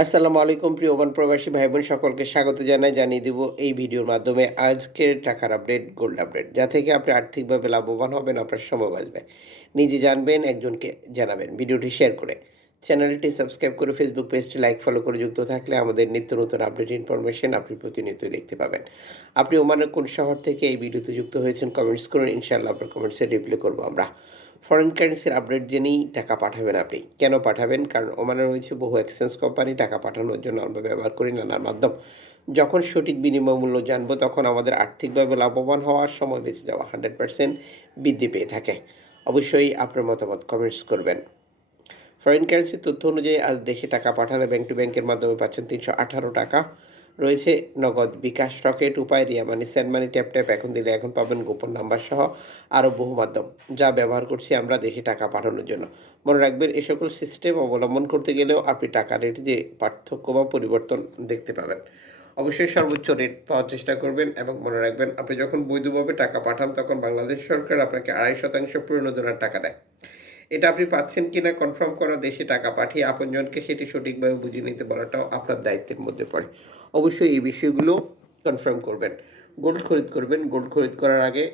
আসসালামু আলাইকুম, প্রিয় ওমান প্রবাসী ভাই বোন সকলকে স্বাগত জানাই, জানিয়ে দিব এই ভিডিওর মাধ্যমে আজকের টাকার আপডেট গোল্ড আপডেট যা থেকে আপনি আর্থিকভাবে লাভবান হবেন, আপনার সময় বাঁচবে। নিজে জানবেন, একজনকে জানাবেন। ভিডিওটি শেয়ার করে চ্যানেলটি সাবস্ক্রাইব করে ফেসবুক পেজটি লাইক ফলো করে যুক্ত থাকলে আমাদের নিত্য নতুন আপডেট ইনফরমেশন আপনি প্রতিনিয়তই দেখতে পাবেন। আপনি ওমানের কোন শহর থেকে এই ভিডিওতে যুক্ত হয়েছেন কমেন্টস করুন। ইনশাআল্লাহ আপনার কমেন্টসে রিপ্লাই করব আমরা। ফরেন কারেন্সির আপডেট জেনেই টাকা পাঠাবেন আপনি। কেন পাঠাবেন? কারণ ওমানে রয়েছে বহু এক্সচেঞ্জ কোম্পানি টাকা পাঠানোর জন্য আমরা ব্যবহার করি নানার মাধ্যম। যখন সঠিক বিনিময় মূল্য জানব, তখন আমাদের আর্থিকভাবে লাভবান হওয়ার সময় বেঁচে যাওয়া হান্ড্রেড পার্সেন্ট বৃদ্ধি পেয়ে থাকে। অবশ্যই আপনার মতামত কমেন্টস করবেন। ফরেন কারেন্সির তথ্য অনুযায়ী আজ দেশে টাকা পাঠালে ব্যাংক টু ব্যাংকের মাধ্যমে পাচ্ছেন তিনশো আঠারো টাকা। রয়েছে Nagad bKash Rocket, Upay Ria Money send money Tap Tap এখন দিলে এখন পাবেন গোপন নাম্বার সহ আরও বহু মাধ্যম, যা ব্যবহার করছি আমরা দেশে টাকা পাঠানোর জন্য। মনে রাখবেন এই সকল সিস্টেম অবলম্বন করতে গেলেও আপনি টাকা রেট যে পার্থক্য বা পরিবর্তন দেখতে পাবেন। অবশ্যই সর্বোচ্চ রেট পাওয়ার চেষ্টা করবেন এবং মনে রাখবেন, আপনি যখন বৈধভাবে টাকা পাঠান, তখন বাংলাদেশ সরকার আপনাকে আড়াই শতাংশ প্রণোদনার টাকা দেয়। এটা আপনি পাচ্ছেন কিনা কনফার্ম করা দেশে টাকা পাঠিয়ে আপনজনকে সেটি সঠিকভাবে বুঝিয়ে নিতে বলাটাও আপনার দায়িত্বের মধ্যে পড়ে। অবশ্যই এই বিষয়গুলো কনফার্ম করবেন। গোল্ড খরিদ করবেন। গোল্ড খরিদ করার আগে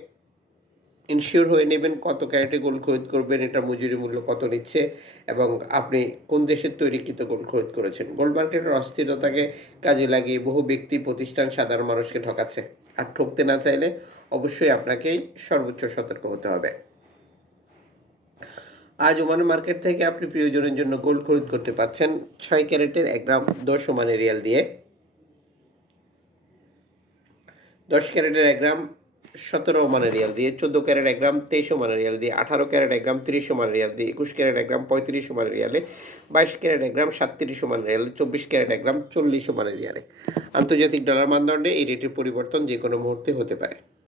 ইনশিওর হয়ে নেবেন কত ক্যারেটে গোল্ড খরিদ করবেন, এটা মজুরি মূল্য কত নিচ্ছে এবং আপনি কোন দেশের তৈরিকৃত গোল্ড খরিদ করেছেন। গোল্ড মার্কেটের অস্থিরতাকে কাজে লাগিয়ে বহু ব্যক্তি, প্রতিষ্ঠান সাধারণ মানুষকে ঠকাচ্ছে। আর ঠকতে না চাইলে অবশ্যই আপনাকেই সর্বোচ্চ সতর্ক হতে হবে। আজ ওমান মার্কেট থেকে আপনি প্রিয়জনের জন্য গোল্ড খরিদ করতে পাচ্ছেন ছয় ক্যারেটের এক গ্রাম দশ ওমানে রিয়াল দিয়ে। দশ ক্যারেটের এক গ্রাম সতেরো ওমানের রিয়াল দিয়ে, চোদ্দ ক্যারেট এক গ্রাম তেইশ ওমানের রিয়াল দিয়ে, আঠারো ক্যারেট এক গ্রাম তিরিশ ওমানের রিয়াল দিয়ে, একুশ ক্যারেট এক গ্রাম পঁয়ত্রিশ ওমানের রিয়ালে, বাইশ ক্যারেট এক গ্রাম সাতত্রিশ ওমানের রিয়ালে, চব্বিশ ক্যারেট এক গ্রাম চল্লিশ ওমানের রিয়ালে। আন্তর্জাতিক ডলার মানদণ্ডে এই রেটের পরিবর্তন যে কোনো মুহূর্তে হতে পারে।